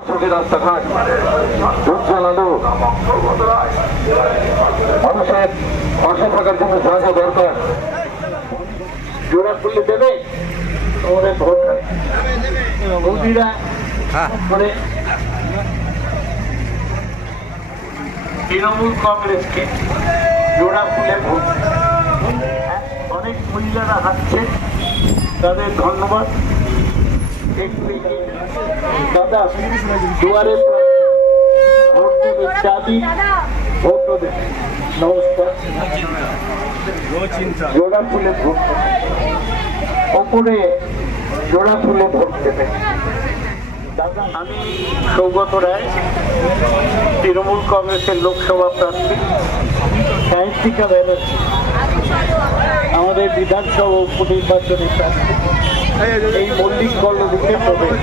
রাস্তাঘাট মানুষের পাশে দরকার জোড়া খুললে দেবে তোমাদের ভোট তৃণমূল কংগ্রেসকে জোড়া ফুলে ভোট অনেক মহিলারা হাঁটছে তাদের ধন্যবাদ। দাদা, দুয়ারে চাবি ভোট দেবে নমস্কার। ভোট দেবে। আমি সৌগত রায়, তৃণমূল কংগ্রেসের লোকসভা প্রার্থী, সাহিত্যিকা ব্যানার্জি। আমাদের বিধানসভা উপনির্বাচনী প্রার্থী। এই মল্লিক কল্লদিকে প্রবেশ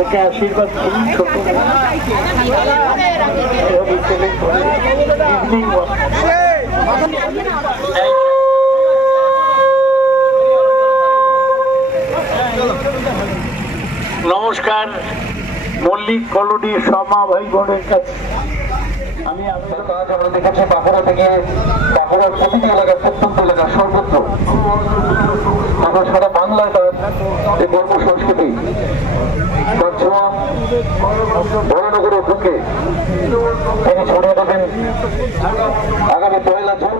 ওকে আশীর্বাদ করুন, ছোট নমস্কার, মল্লিক কলোনি সমা ভাই বোনের কাছে। আমি আপনাদের কাজ আমরা দেখেছি বাঁকুড়া থেকে বাঁকুড়ার প্রতিটি এলাকা প্রত্যন্ত বাংলায় তার এই গর্ব সংস্কৃতি তার ছোঁয়া বড়নগরে ঢুকে তিনি ছড়িয়ে দেবেন আগামী পয়লা জুন।